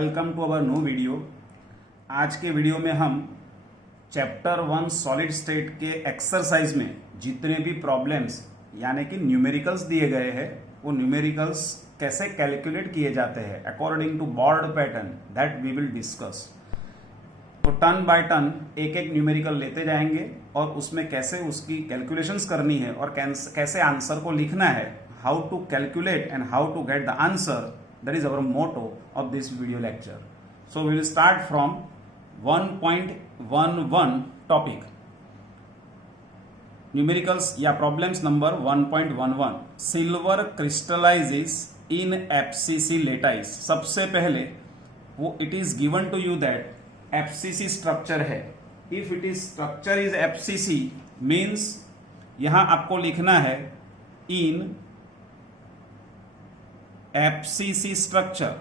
Welcome to our new video. आज के video में हम चैप्टर 1 सॉलिड स्टेट के एक्सरसाइज में जितने भी प्रॉब्लम्स यानी कि न्यूमेरिकल्स दिए गए हैं वो न्यूमेरिकल्स कैसे कैलकुलेट किए जाते हैं according to board pattern that we will discuss. तो टर्न बाय टर्न एक एक न्यूमेरिकल लेते जाएंगे और उसमें कैसे उसकी कैलकुलेशंस करनी है और कैसे आंसर को लिखना है, how to calculate and how to get the answer, that is our motto of this video lecture. So we will start from 1.11 topic numericals या problems number 1.11 silver crystallizes in FCC lattice। सबसे पहले वो it is given to you that FCC structure है। if it is structure is FCC means यहां आपको लिखना है in FCC structure,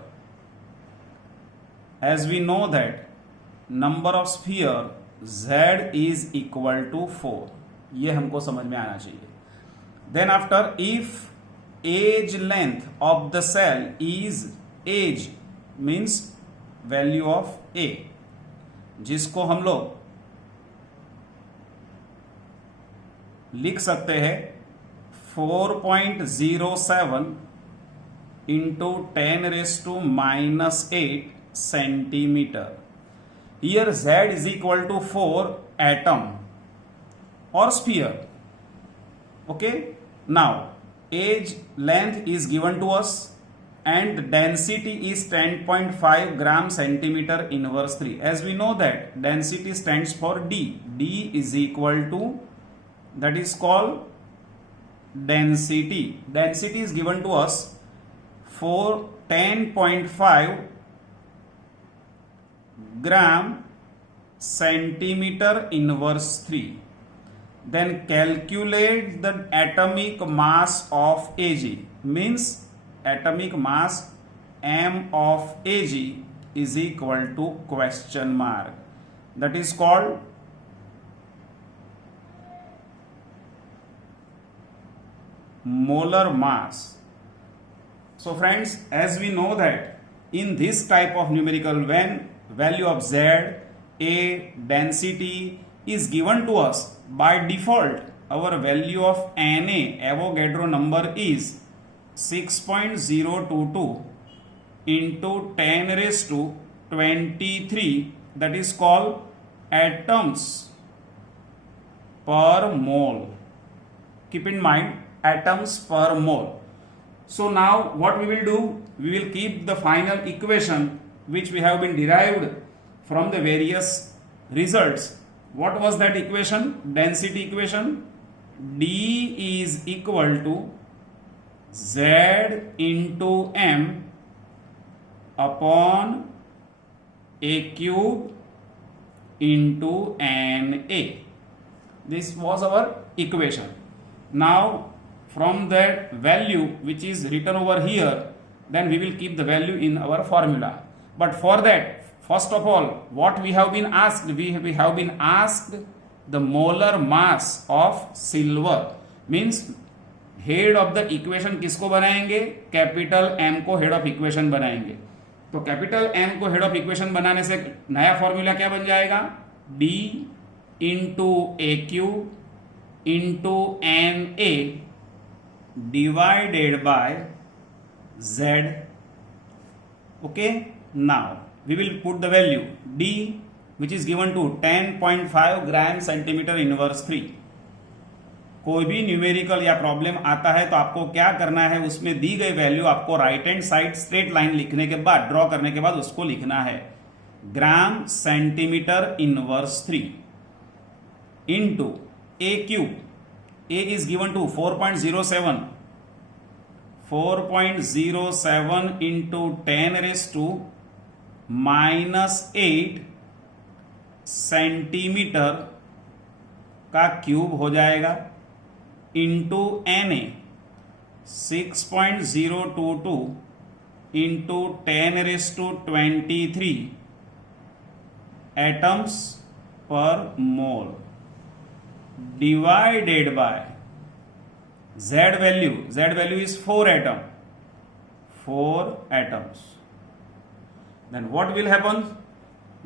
as we know that number of sphere Z is equal to 4, ये हमको समझ में आना चाहिए। Then after if age length of the cell is age means value of A, जिसको हम लोग लिख सकते हैं 4.07 into 10 raised to minus 8 centimeter. Here Z is equal to 4 atom or sphere. Okay. Now age length is given to us and density is 10.5 gram centimeter inverse 3. As we know that density stands for D. D is equal to, that is called density. Density is given to us for 10.5 gram centimeter inverse 3. Then calculate the atomic mass of Ag, means atomic mass M of Ag is equal to question mark, that is called molar mass. So friends, as we know that in this type of numerical, when value of Z, A, density is given to us by default, our value of Na, Avogadro number is 6.022 into 10 raised to 23, that is called atoms per mole. Keep in mind, atoms per mole. So now what we will do, we will keep the final equation which we have been derived from the various results. What was that equation? Density equation. D is equal to Z into M upon A cube into Na. This was our equation. Now from that value which is written over here, then we will keep the value in our formula. But for that, first of all, what we have been asked, we have been asked the molar mass of silver, means head of the equation किसको बनाएंगे? Capital M को head of equation बनाएंगे। तो capital M को head of equation बनाने से नया formula क्या बन जाएगा? D into A cube into NA divided by Z. Okay, now we will put the value D which is given to 10.5 gram centimeter inverse 3. कोई भी न्यूमेरिकल या प्रॉब्लम आता है तो आपको क्या करना है, उसमें दी गई वैल्यू आपको right hand side straight line लिखने के बाद, ड्रॉ करने के बाद उसको लिखना है gram centimetre inverse 3 into A cube. A is given to 4.07 into 10 raised to minus 8 centimetre का क्यूब हो जाएगा into Na 6.022 into 10 raised to 23 atoms per mole divided by Z value is 4 atoms. then what will happen?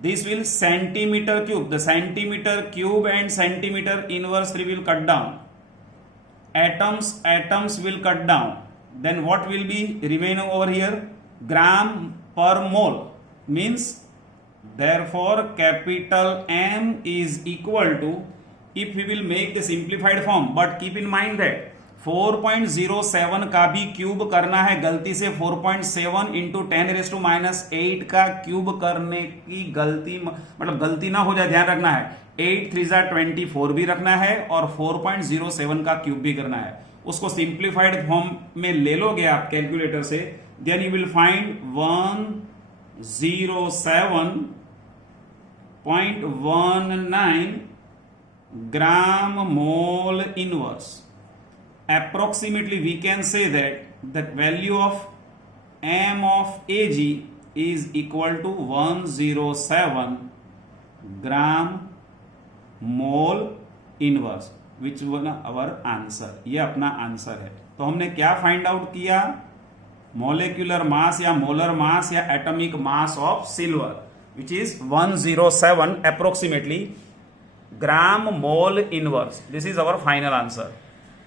This will centimeter cube. The centimeter cube and centimeter inverse will cut down. Atoms will cut down. Then what will be remaining over here? Gram per mole. Means therefore capital M is equal to, if we will make the simplified form, but keep in mind that 4.07 का भी cube करना है, गलती से 4.7 into 10⁻⁻8 का cube करने की गलती, मतलब गलती ना हो जाए, ध्यान रखना है। 8 3 24 भी रखना है और 4.07 का क्यूब भी करना है। उसको सिंप्लीफाइड फॉर्म में ले लोगे आप कैलकुलेटर से, then you will find 107.19 gram mole inverse. Approximately we can say that value of M of Ag is equal to 107 gram mole inverse, which was our answer। ये अपना आंसर है। तो हमने क्या फाइंड आउट किया? Molecular mass या molar mass या atomic mass of silver, which is 107 approximately gram mole inverse। This is our final answer.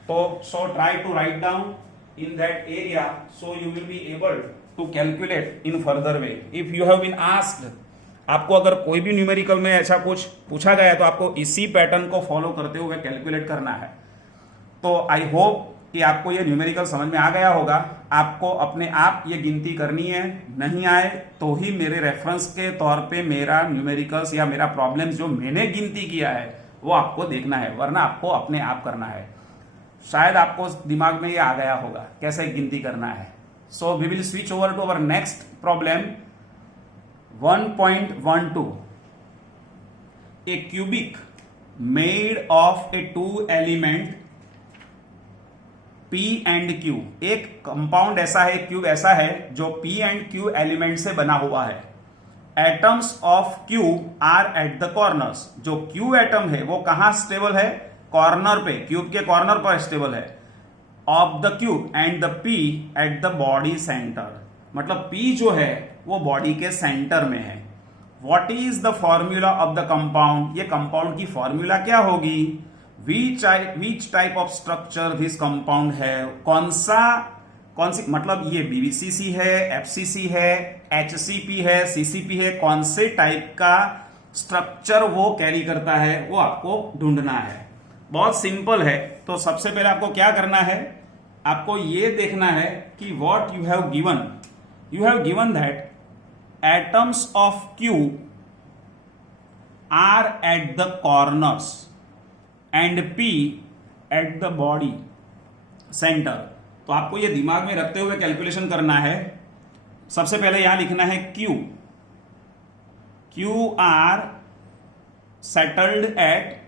So try to write down in that area so you will be able to calculate in further way. If you have been asked, आपको अगर कोई भी numerical में ऐसा कुछ पूछा गया है तो आपको इसी पैटर्न को फॉलो करते हुए कैलकुलेट करना है। तो आई होप कि आपको ये न्यूमेरिकल समझ में आ गया होगा। आपको अपने आप ये गिनती करनी है, नहीं आए तो ही मेरे रेफरेंस के तौर पे मेरा न्यूमेरिकल्स या मेरा प्रॉब्लम जो मैंने गिनती किया है वो आपको देखना है, वरना आपको अपने आप करना है। शायद आपको दिमाग में ये आ गया होगा कैसे गिनती करना है। So we will switch over to our next problem 1.12। A cubic made of a 2 element P and Q। एक कंपाउंड ऐसा है, क्यूब ऐसा है जो P एंड Q एलिमेंट से बना हुआ है। Atoms of Q are at the corners. जो Q एटम है वो कहां स्टेबल है? कॉर्नर पे, क्यूब के कॉर्नर पर स्टेबल है। Of the cube and the P at the body centre. मतलब P जो है वो बॉडी के सेंटर में है। What is the formula of the compound? ये कंपाउंड की फॉर्मूला क्या होगी? Which type of structure this compound है? कौन सी, मतलब ये BBCC है, FCC है, HCP है, CCP है, कौन से टाइप का स्ट्रक्चर वो कैरी करता है वो आपको ढूंढना है। बहुत सिंपल है। तो सबसे पहले आपको क्या करना है? आपको ये देखना है कि what you have given that atoms of Q are at the corners and P at the body centre. तो आपको ये दिमाग में रखते हुए कैलकुलेशन करना है। सबसे पहले यहां लिखना है Q are settled at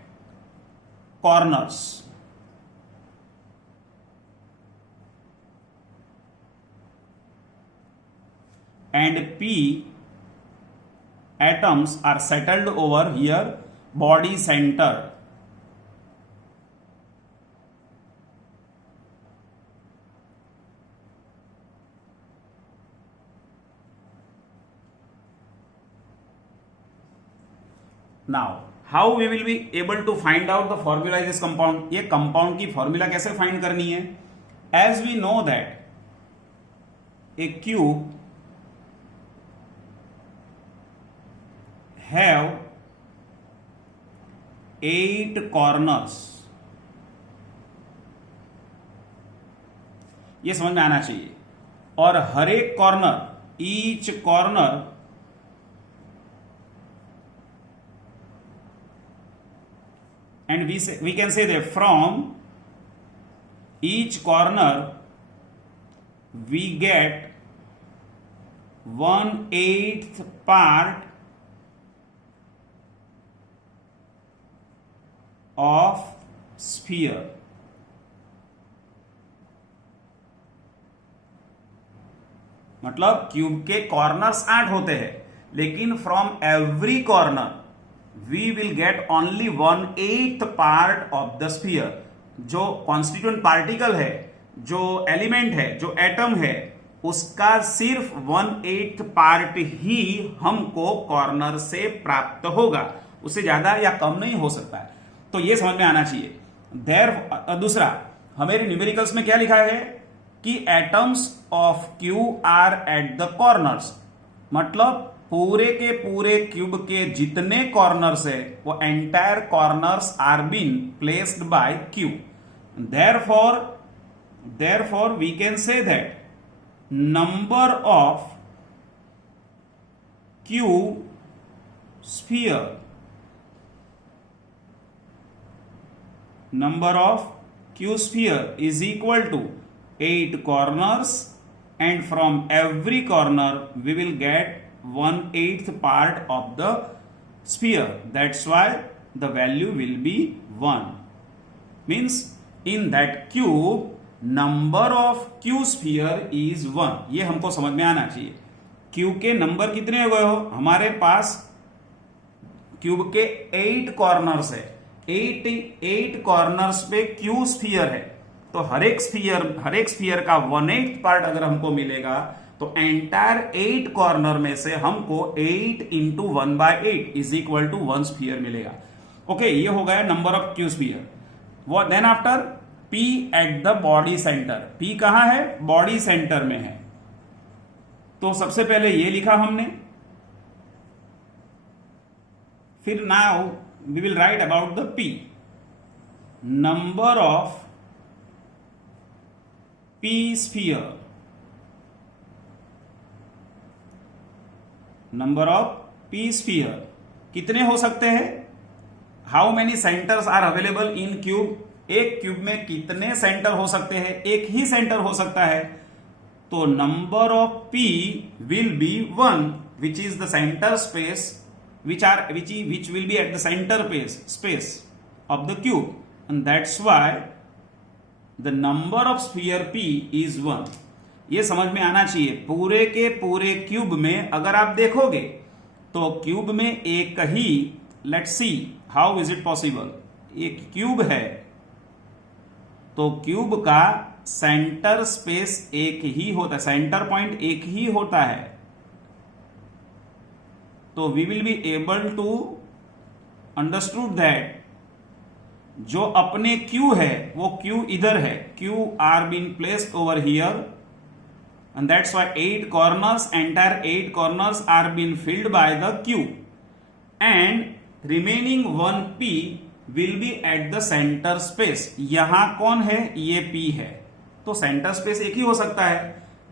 corners and P atoms are settled over here body center। Now how we will be able to find out the formula of this compound? ये कंपाउंड की फॉर्मूला कैसे फाइंड करनी है? As we know that a cube have 8 corners। ये समझ में आना चाहिए। और हर एक corner, each corner and we can say that from each corner we get 1/8 part of sphere। मतलब क्यूब के कॉर्नर्स 8 होते हैं, लेकिन from every corner we will get only 1/8 part of the sphere। जो कॉन्स्टिट्यूएंट पार्टिकल है, जो element है, जो एटम है, उसका सिर्फ 1/8 पार्ट ही हमको कॉर्नर से प्राप्त होगा, उससे ज्यादा या कम नहीं हो सकता है। तो ये समझ में आना चाहिए। दूसरा, हमारे न्यूमेरिकल्स में क्या लिखा है कि atoms of Q R at the corners, मतलब पूरे के पूरे क्यूब के जितने कॉर्नर्स है वो entire corners are been placed by Q. therefore we can say that number of Q sphere is equal to 8 corners, and from every corner we will get 1/8 part of the sphere. That's why the value will be 1. Means in that cube number of Q sphere is 1. ये हमको समझ में आना चाहिए। Cube के number कितने हो गए हो, हमारे पास क्यूब के 8 कॉर्नर्स है, 8 कॉर्नर्स पे क्यू स्फीयर है, तो हर एक स्फीयर का 1/8 पार्ट अगर हमको मिलेगा तो एंटायर 8 कॉर्नर में से हमको 8 into 1/8 is equal to 1 sphere मिलेगा। ओके, ये हो गया number of Q sphere. Then after P at the body centre, P कहां है, बॉडी सेंटर में है, तो सबसे पहले ये लिखा हमने, फिर now we will write about the P, number of P sphere, number of P sphere कितने हो सकते हैं, how many centres are available in cube, एक क्यूब में कितने सेंटर हो सकते हैं, एक ही सेंटर हो सकता है, तो number of P will B 1 which is the centre space which will be at the center space of the cube, and that's why the number of sphere P is 1. ये समझ में आना चाहिए। पूरे के पूरे क्यूब में अगर आप देखोगे तो क्यूब में एक ही, let's see how is it possible, एक क्यूब है तो क्यूब का सेंटर स्पेस एक ही होता है, सेंटर पॉइंट एक ही होता है, तो we will be able to understood that जो अपने क्यू है वो क्यू इधर है, Q are been placed over here, and that's why 8 corners, entire 8 corners are been filled by the Q, and remaining 1 P will be at the centre space. यहां कौन है, ये P है, तो सेंटर स्पेस एक ही हो सकता है,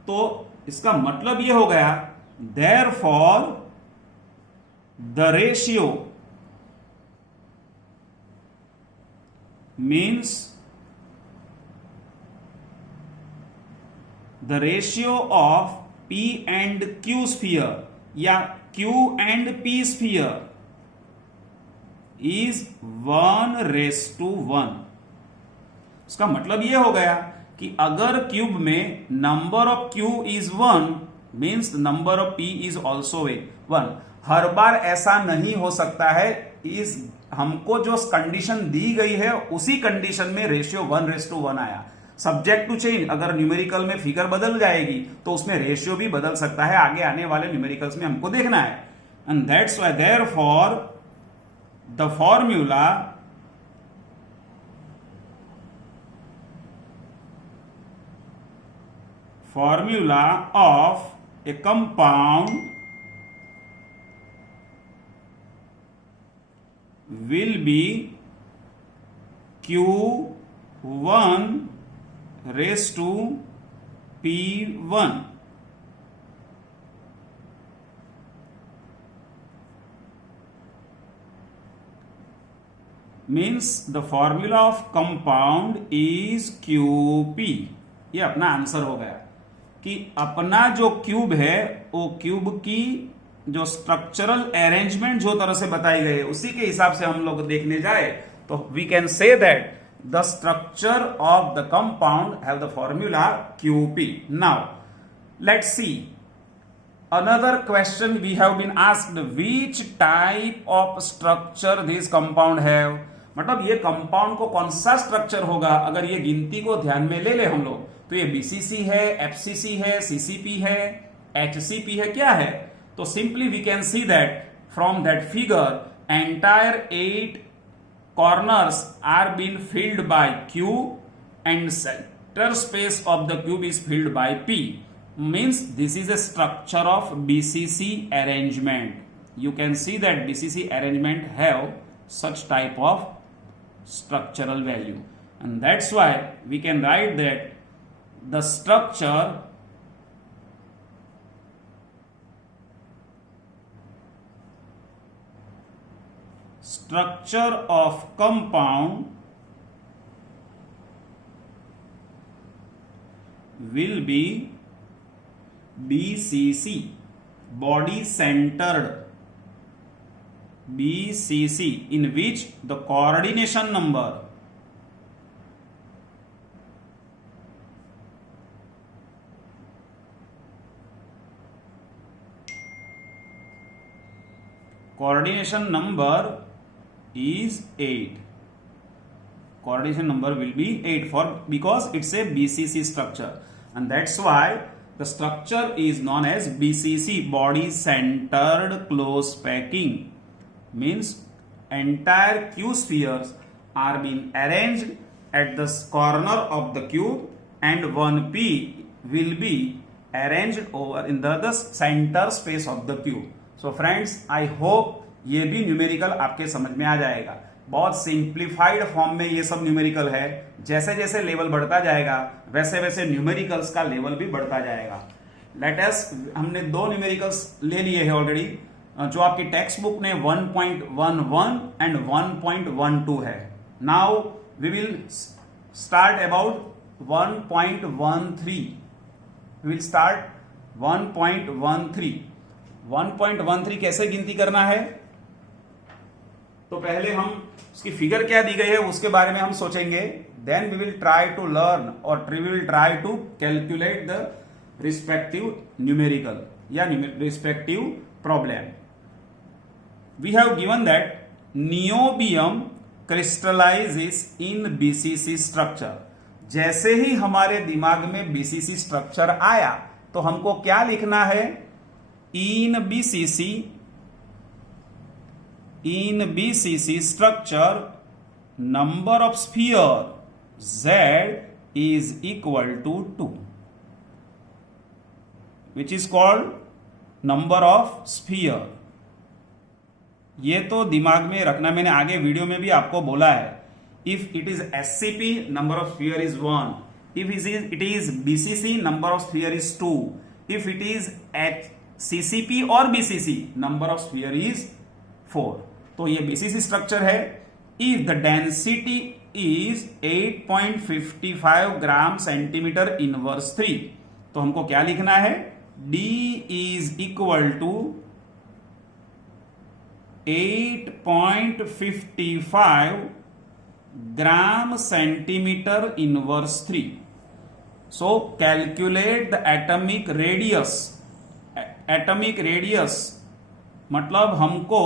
तो इसका मतलब ये हो गया therefore the ratio means the ratio of P and Q sphere या Q and P sphere is 1:1। इसका मतलब यह हो गया कि अगर क्यूब में number of Q is 1 means number of P is also 1। हर बार ऐसा नहीं हो सकता है, इस हमको जो कंडीशन दी गई है उसी कंडीशन में रेशियो 1:1 आया। सब्जेक्ट टू चेंज, अगर न्यूमेरिकल में फिगर बदल जाएगी तो उसमें रेशियो भी बदल सकता है, आगे आने वाले न्यूमेरिकल्स में हमको देखना है। And that's why therefore the formula of A compound will be Q1 raised to P1, means the formula of compound is QP। ये अपना आंसर हो गया कि अपना जो क्यूब है वो क्यूब की जो स्ट्रक्चरल अरेंजमेंट जो तरह से बताई गई है उसी के हिसाब से हम लोग देखने जाए तो we can say that the structure of the compound have the formula QP। Now let's see another question we have been asked, which type of structure this compound have, मतलब ये कंपाउंड को कौन सा स्ट्रक्चर होगा। अगर ये गिनती को ध्यान में ले ले हम लोग तो ये बीसीसी है, एफसीसी है, सीसीपी है, एचसीपी है, क्या है? तो simply we can see that from that figure entire 8 corners are being filled by Q and center space of the cube is filled by P. Means this is a structure of BCC arrangement. You can see that BCC arrangement have such type of structural value, and that's why we can write that the structure of compound will be BCC, body centered BCC, in which the coordination number is 8. Coordination number will be 8 for because it's a BCC structure, and that's why the structure is known as BCC, body centered close packing. Means entire Q spheres are being arranged at the corner of the cube, and one P will be arranged over in the center space of the cube. So friends, I hope ये भी numerical आपके समझ में आ जाएगा। बहुत simplified form में ये सब न्यूमेरिकल है। जैसे जैसे लेवल बढ़ता जाएगा वैसे वैसे न्यूमेरिकल्स का लेवल भी बढ़ता जाएगा। लेट अस, हमने 2 न्यूमेरिकल्स ले लिए हैं ऑलरेडी, जो आपकी टेक्स्ट बुक में 1.11 एंड 1.12 है। Now we will start about 1.13। We will start 1.13। 1.13 कैसे गिनती करना है? तो पहले हम उसकी फिगर क्या दी गई है उसके बारे में हम सोचेंगे। Then we will try to learn और we will try to calculate the respective numerical या respective problem. We have given that niobium crystallizes in BCC structure. जैसे ही हमारे दिमाग में बीसीसी स्ट्रक्चर आया तो हमको क्या लिखना है? In BCC structure, number of sphere Z is equal to 2, which is called number of sphere. ये तो दिमाग में रखना, मैंने आगे वीडियो में भी आपको बोला है। If it is SCP, number of sphere is 1. If it is BCC, number of sphere is 2. If it is CCP और BCC, number of sphere is 4. तो ये BCC स्ट्रक्चर है। If the density is 8.55 gram centimetre inverse 3, तो हमको क्या लिखना है? D is equal to 8.55 gram centimetre inverse 3. So calculate the atomic radius. Atomic radius मतलब हमको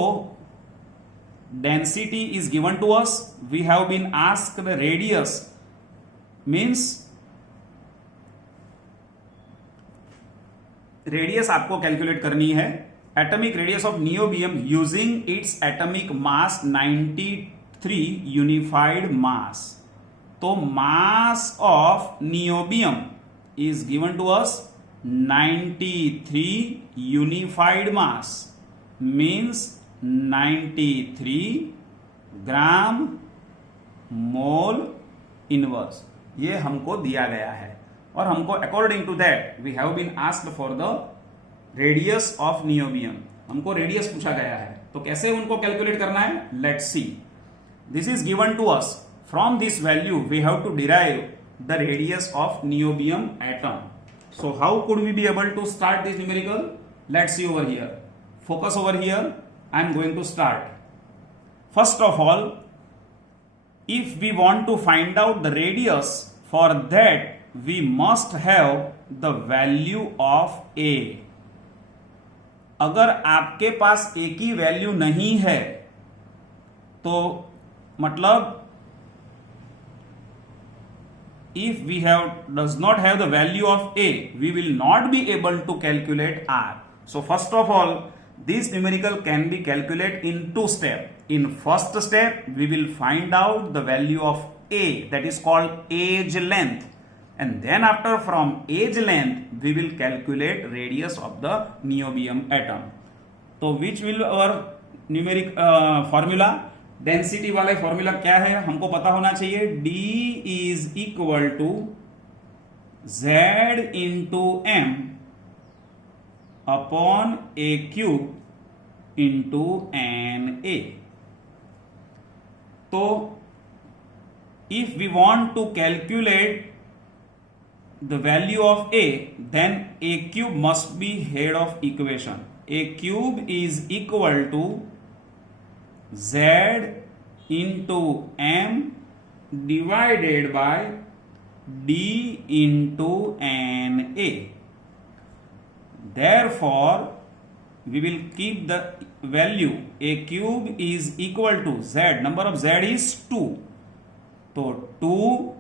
density is given to us, we have been asked radius, means radius आपको calculate करनी है। Atomic radius of niobium using its atomic mass 93 unified mass. तो mass of niobium is given to us 93 unified mass, means 93 gram mole inverse. ये हमको दिया गया है और हमको according to that we have been asked for the radius of niobium. हमको radius पूछा गया है, तो कैसे उनको कैलकुलेट करना है? Let's see. This is given to us. From this value we have to derive the radius of niobium atom. So how could we be able to start this numerical? Let's see over here. Focus over here. I am going to start. First of all, if we want to find out the radius, for that we must have the value of A. अगर आपके पास A की value नहीं है तो मतलब if we does not have the value of a, we will not be able to calculate r. So first of all, this numerical can be calculated in two steps. In first step, we will find out the value of a, that is called edge length, and then after from edge length we will calculate radius of the niobium atom. तो which will our numeric formula? Density वाला formula क्या है हमको पता होना चाहिए. D is equal to Z into M upon a cube into N A. तो if we want to calculate the value of a, then a cube must be head of equation. A cube is equal to z into m divided by d into na. Therefore, we will keep the value a cube is equal to z, number of z is 2. तो 2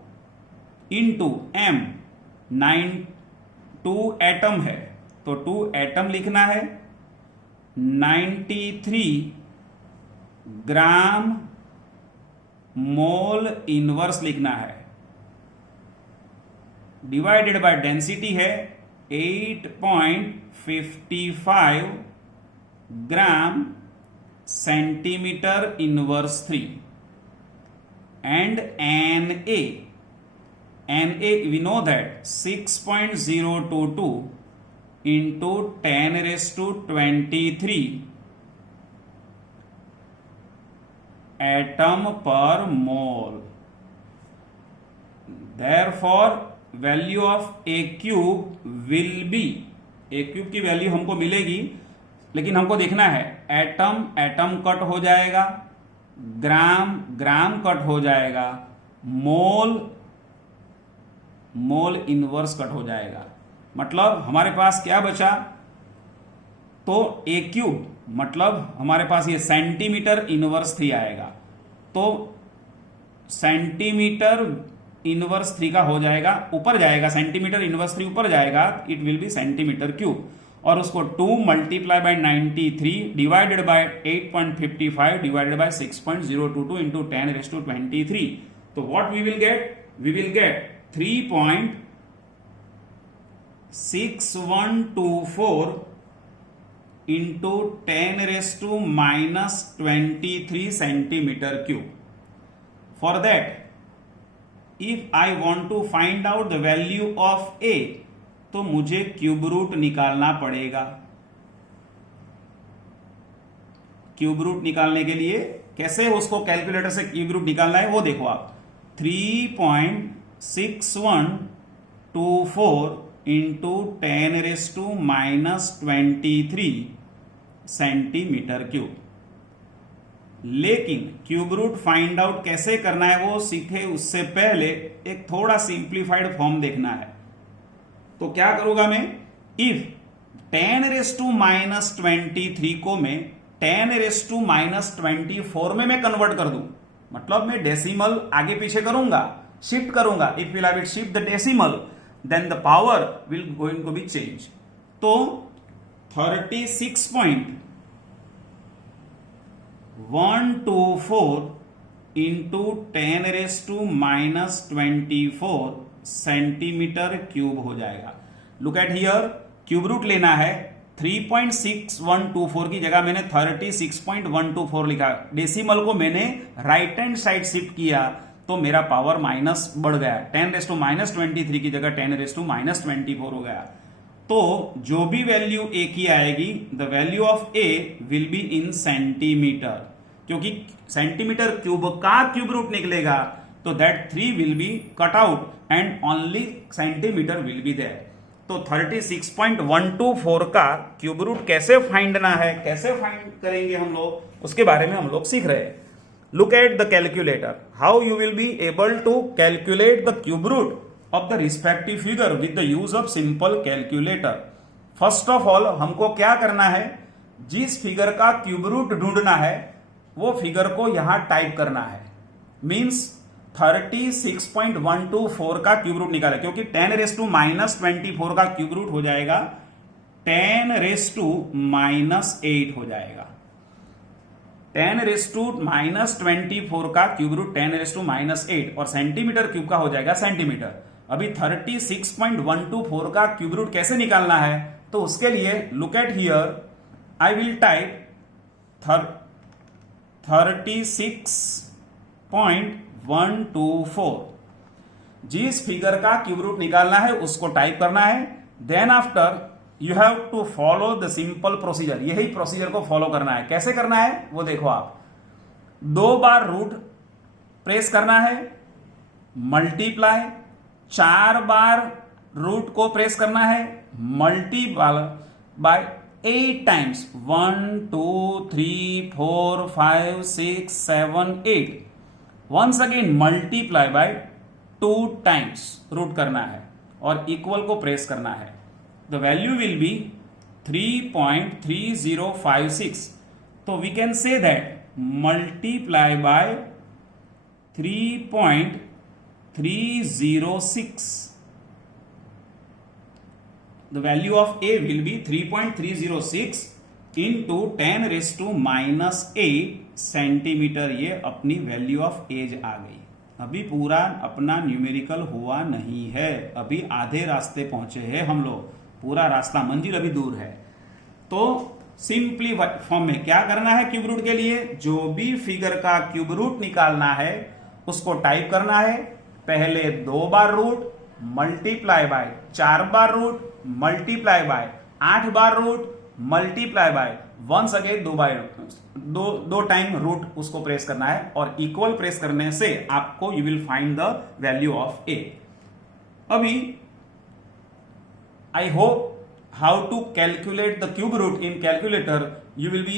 into m 2 atom है तो 2 atom लिखना है. 93 gram mole inverse लिखना है. Divided by density है 8.55 gram centimetre inverse 3 and Na we know that 6.022 into 10 raised to 23 atom per mole. Therefore, value of a cube will be, a cube की value हमको मिलेगी, लेकिन हमको देखना है एटम एटम कट हो जाएगा, ग्राम ग्राम कट हो जाएगा, मोल मोल इनवर्स कट हो जाएगा. मतलब हमारे पास क्या बचा, तो ए क्यूब मतलब हमारे पास ये सेंटीमीटर इनवर्स 3 आएगा. तो सेंटीमीटर इनवर्स 3 का हो जाएगा, ऊपर जाएगा, सेंटीमीटर इनवर्स 3 ऊपर जाएगा, it will be centimetre cube. और उसको 2 multiply by 93 divided by 8.55 divided by 6.022 into 10 raise to 23. तो what we will get, we will get 3.6124 into 10 raised to minus 23 centimeter cube. For that, if I want to find out the value of a, तो मुझे cube root निकालना पड़ेगा. Cube root निकालने के लिए कैसे उसको कैलकुलेटर से क्यूब रूट निकालना है वो देखो आप. 3.6124 into 10 raised to minus 23 centimetre cube. लेकिन क्यूब रूट फाइंड आउट कैसे करना है वो सीखे उससे पहले एक थोड़ा सिंप्लीफाइड फॉर्म देखना है. तो क्या करूंगा मैं, इफ 10 रेज़ टू माइनस 23 को मैं 10 रेज़ टू माइनस 24 में मैं कन्वर्ट कर दूं, मतलब मैं डेसिमल आगे पीछे करूंगा, शिफ्ट करूंगा. If will I will shift the decimal then the power will going to be change. तो 36.124 into 10 raise to minus 24 centimetre cube हो जाएगा. Look at here, cube root लेना है. 3.6124 की जगह मैंने 36.124 लिखा. डेसिमल को मैंने राइट हैंड साइड शिफ्ट किया तो मेरा पावर माइनस बढ़ गया. 10 रेज़ टू माइनस 23 की जगह 10 रेज़ टू माइनस 24 हो गया. तो जो भी वैल्यू ए की आएगी, the value of a will be in centimetre, क्योंकि सेंटीमीटर क्यूब का क्यूब रूट निकलेगा तो that 3 will be cut out and only centimetre will be there. तो 36.124 का क्यूब रूट कैसे फाइंडना है, कैसे फाइंड करेंगे हम लोग, उसके बारे में हम लोग सीख रहे हैं. Look at the calculator, how you will be able to calculate the cube root of the respective figure with the use of simple calculator. First of all, हमको क्या करना है, जिस फिगर का क्यूब रूट ढूंढना है वो फिगर को यहां टाइप करना है. मीन्स 36.124 का क्यूब रूट निकाला, क्योंकि 10⁻⁻24 का क्यूब रूट हो जाएगा 10⁻⁻8 हो जाएगा। 10⁻⁻24 का क्यूब रूट 10⁻⁻8 और सेंटीमीटर क्यूब का हो जाएगा सेंटीमीटर। अभी 36.124 का क्यूब रूट कैसे निकालना है, तो उसके लिए look at here, I will type 36.124। जिस फिगर का क्यूब रूट निकालना है उसको टाइप करना है। Then after you have to follow the simple procedure. यही प्रोसीजर को फॉलो करना है। कैसे करना है वो देखो आप। 2 बार रूट प्रेस करना है, मल्टीप्लाई, 4 बार रूट को प्रेस करना है, multiply by 8 times, 1 2 3 4 5 6 7 8। Once again multiply by 2 times root करना है और इक्वल को प्रेस करना है। The value will be 3.3056। तो we can say that multiply by 3.306, the value of A will be 3.306 into 10⁻⁻8 centimetre. ये अपनी वैल्यू ऑफ एज आ गई। अभी पूरा अपना न्यूमेरिकल हुआ नहीं है, अभी आधे रास्ते पहुंचे हैं हम लोग, पूरा रास्ता, मंजिल अभी दूर है। तो सिंपली फॉर्म में क्या करना है, क्यूब रूट के लिए जो भी फिगर का क्यूब रूट निकालना है उसको टाइप करना है। पहले 2 बार रूट मल्टीप्लाई बाय 4 बार रूट मल्टीप्लाई बाय 8 बार root multiply by once again 2 time root उसको प्रेस करना है और इक्वल प्रेस करने से आपको you will find the value of a. अभी I hope how to calculate the cube root in calculator you will be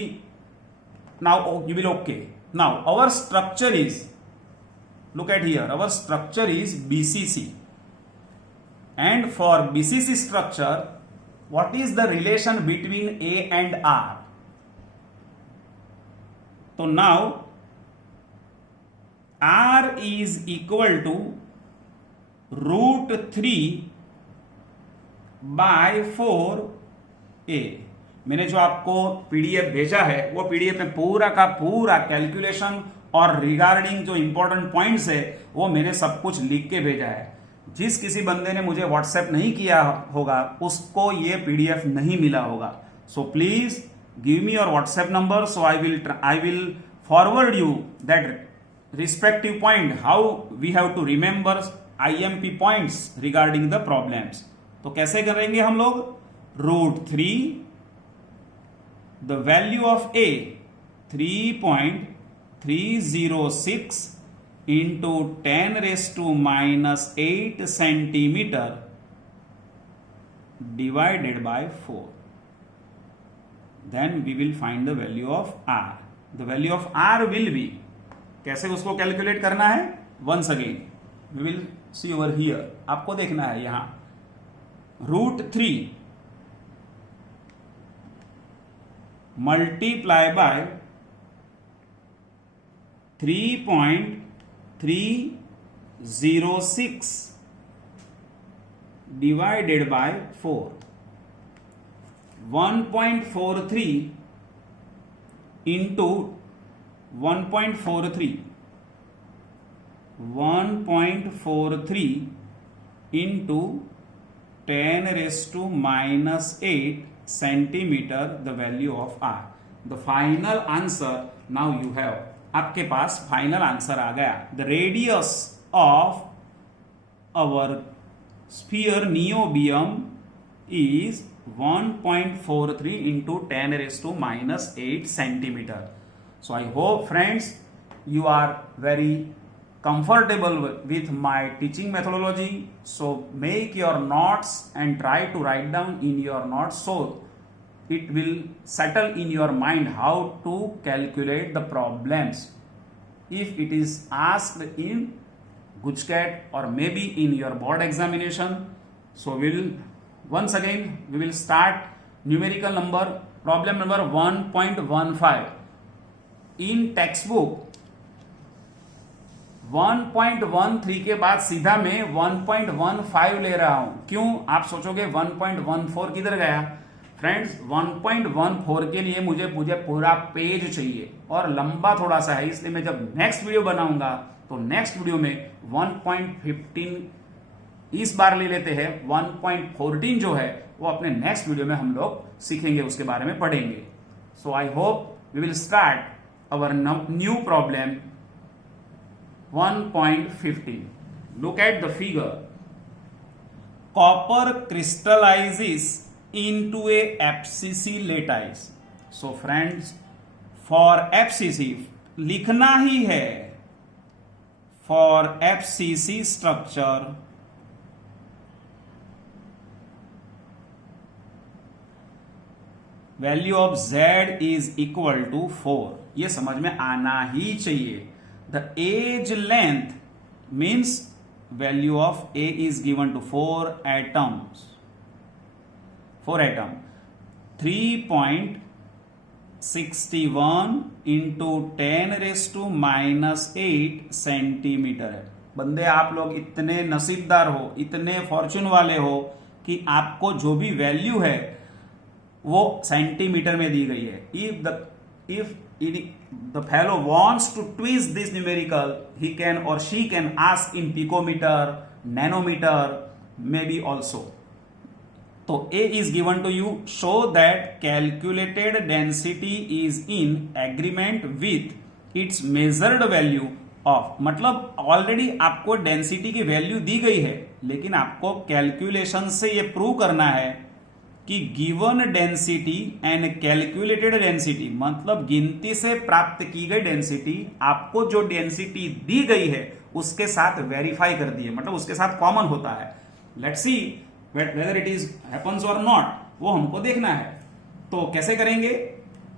now you will okay. Now our structure is, look at here, our structure is BCC, and for BCC structure what is the relation between A and R? So now R is equal to √3 by 4a। मैंने जो आपको PDF भेजा है वो PDF में पूरा का पूरा कैलकुलेशन और रिगार्डिंग जो इंपॉर्टेंट पॉइंट्स है वो मैंने सब कुछ लिख के भेजा है। जिस किसी बंदे ने मुझे व्हाट्सएप नहीं किया होगा उसको ये पीडीएफ नहीं मिला होगा। So please give me your WhatsApp number, so I will forward you that respective point how we have to remember IMP points regarding the problems. तो कैसे करेंगे हम लोग, √3 the value of A 3.306 into 10⁻⁻8 centimetre divided by 4। Then we will find the value of R। The value of R will be, कैसे उसको calculate करना है, once again we will C over here. आपको देखना है यहां √3 multiply by 3.306 divided by 4। 1.43 into 1.43 into 10⁻⁻8 centimetre the value of R। The final answer now you have, आपके पास final answer आ गया। The radius of our sphere niobium is 1.43 into 10⁻⁻8 centimetre. So I hope friends you are very comfortable with my teaching methodology. So make your notes and try to write down in your notes so it will settle in your mind how to calculate the problems. If it is asked in GUJCAT or maybe in your board examination, so once again we will start numerical number, problem number 1.15. In textbook 1.13 के बाद सीधा मैं 1.15 ले रहा हूं। क्यों? आप सोचोगे 1.14 किधर गया? फ्रेंड्स 1.14 के लिए मुझे पूरा पेज चाहिए और लंबा थोड़ा सा है, इसलिए मैं जब नेक्स्ट वीडियो बनाऊंगा तो नेक्स्ट वीडियो में 1.15 इस बार ले लेते हैं। 1.14 जो है वो अपने नेक्स्ट वीडियो में हम लोग सीखेंगे, उसके बारे में पढ़ेंगे। So I hope we will start our new problem 1.15. Look at the figure. Copper crystallizes into a FCC lattice. So friends, for FCC लिखना ही है, for FCC structure value of Z is equal to 4. ये समझ में आना ही चाहिए। The age length means value of A is given to 4 atoms. 4 atom. 3.61 into 10 raised to minus 8 centimetre है। बंदे आप लोग इतने नसीबदार हो, इतने फॉर्चून वाले हो कि आपको जो भी वैल्यू है वो सेंटीमीटर में दी गई है। If the fellow wants to twist this numerical, he can or she can ask in picometer, nanometer, maybe also. So A is given to you. Show that calculated density is in agreement with its measured value of, मतलब already आपको density की value दी गई है, लेकिन आपको calculation से ये प्रूव करना है कि given density and calculated density, मतलब गिनती से प्राप्त की गई डेंसिटी आपको जो डेंसिटी दी गई है उसके साथ वेरीफाई कर दी है, मतलब उसके साथ कॉमन होता है। Let's see whether it is happens और नॉट, वो हमको देखना है। तो कैसे करेंगे?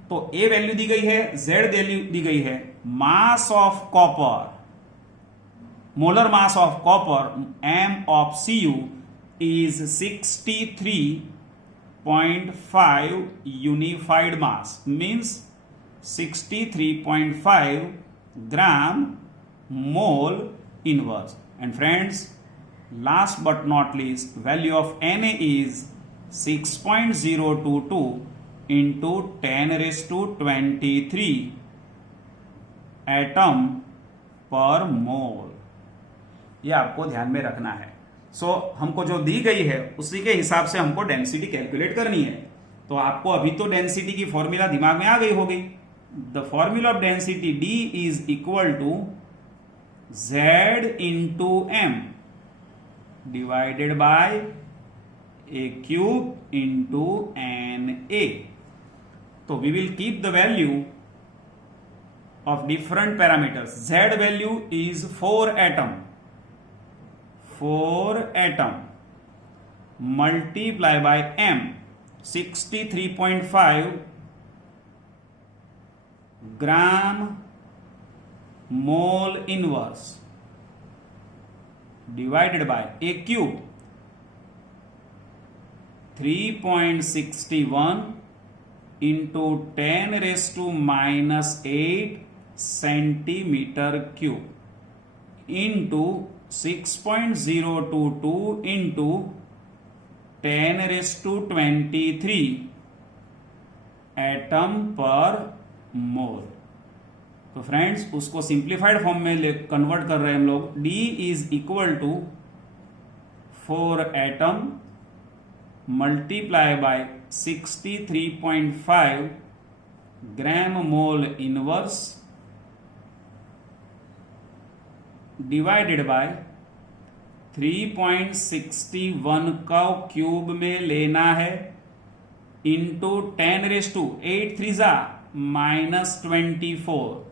तो ए वैल्यू दी गई है, जेड वैल्यू दी गई है। Mass of copper, molar mass of copper M of Cu is 63.5 unified mass, means 63.5 gram mole inverse. And friends, last but not least, value of Na is 6.022 into 10 raised to 23 atom per mole. ये आपको ध्यान में रखना है। हमको जो दी गई है उसी के हिसाब से हमको डेंसिटी कैलकुलेट करनी है। तो आपको अभी तो डेंसिटी की फॉर्मूला दिमाग में आ गई होगी। The formula of density D is equal to Z into M divided by A cube into NA। तो we will keep the value of different parameters. Z value is 4 atom, 4 atom multiply by M 63.5 gram mole inverse divided by A cube 3.61 into 10 raised to minus 8 centimeter cube into 6.022 into 10 raised to 23 atom पर मोल। तो friends उसको simplified form में convert कर रहे हैं हम लोग। D is equal to 4 atom multiply by 63.5 gram mole inverse divided by 3.61 का क्यूब में लेना है into 10 raise to 8 3 minus 24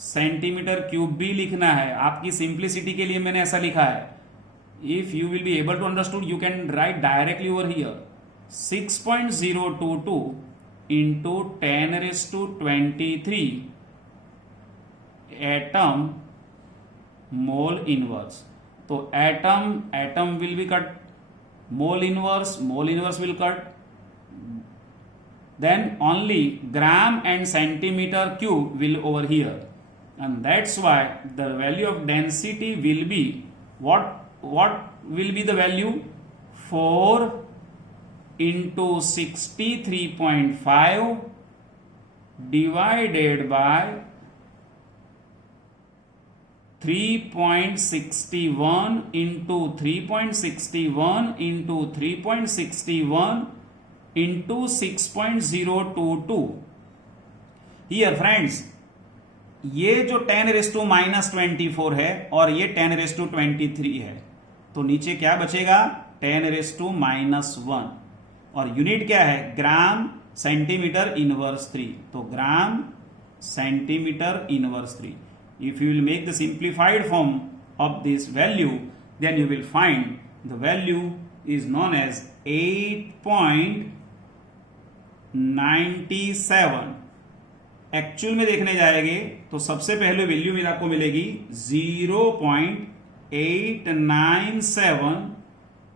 centimetre cube भी लिखना है। आपकी सिंप्लिसिटी के लिए मैंने ऐसा लिखा है। If you will be able to understood you can write directly over here 6.022 into 10 raise to 23 atom mole inverse. तो atom will be cut, mole inverse will cut, then only gram and centimeter cube will over here. and that's why the value of density will be what will be the value? 4 into 63.5 divided by 3.61 into 3.61 into 3.61 into 6.022. Here friends, ये जो 10⁻⁻24 है और ये 10⁻23 है, तो नीचे क्या बचेगा? 10⁻⁻1 और यूनिट क्या है? Gram centimetre inverse 3. तो gram centimetre inverse 3. If you will make the simplified form of this value, then you will find the value is known as 8.97. Actual में देखने जाएंगे तो सबसे पहले वैल्यू में आपको मिलेगी 0.897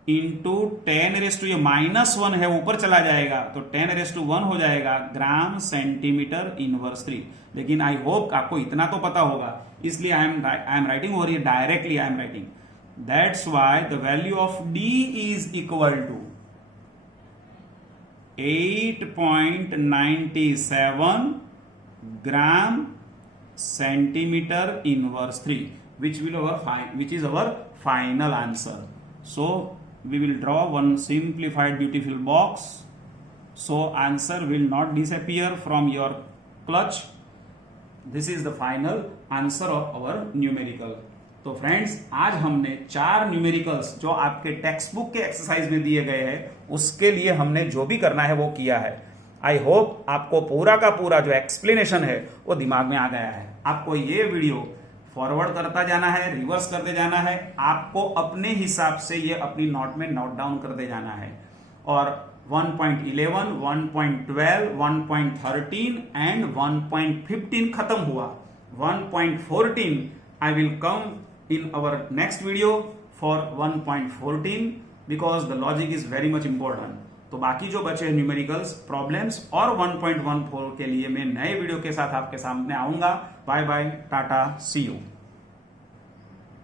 इंटू 10⁻, ये -1 है, ऊपर चला जाएगा तो 10⁻1 हो जाएगा ग्राम सेंटीमीटर इनवर्स 3. लेकिन आई होप आपको इतना तो पता होगा, इसलिए I am writing over here directly. I am writing that's why the value of D is equal to 8.97 gram centimetre inverse 3, which is our final answer. So we will draw one simplified beautiful box, so answer will not disappear from your clutch. This is the final answer of our numerical. तो friends, आज हमने 4 numericals जो आपके text book के exercise में दिए गए हैं उसके लिए हमने जो भी करना है वो किया है. आई होप आपको पूरा का पूरा जो एक्सप्लेनेशन है वो दिमाग में आ गया है. आपको ये वीडियो फॉरवर्ड करता जाना है, रिवर्स करते जाना है, आपको अपने हिसाब से ये अपनी नोट में नोट डाउन करते जाना है. और 1.11, 1.12, 1.13 एंड 1.15 खत्म हुआ. 1.14 I will come in our next video for 1.14 because the logic is very much important. तो बाकी जो बचे हैं न्यूमेरिकल्स, प्रॉब्लम्स और 1.14 के लिए मैं नए वीडियो के साथ आपके सामने आऊंगा. Bye bye, tata, see you.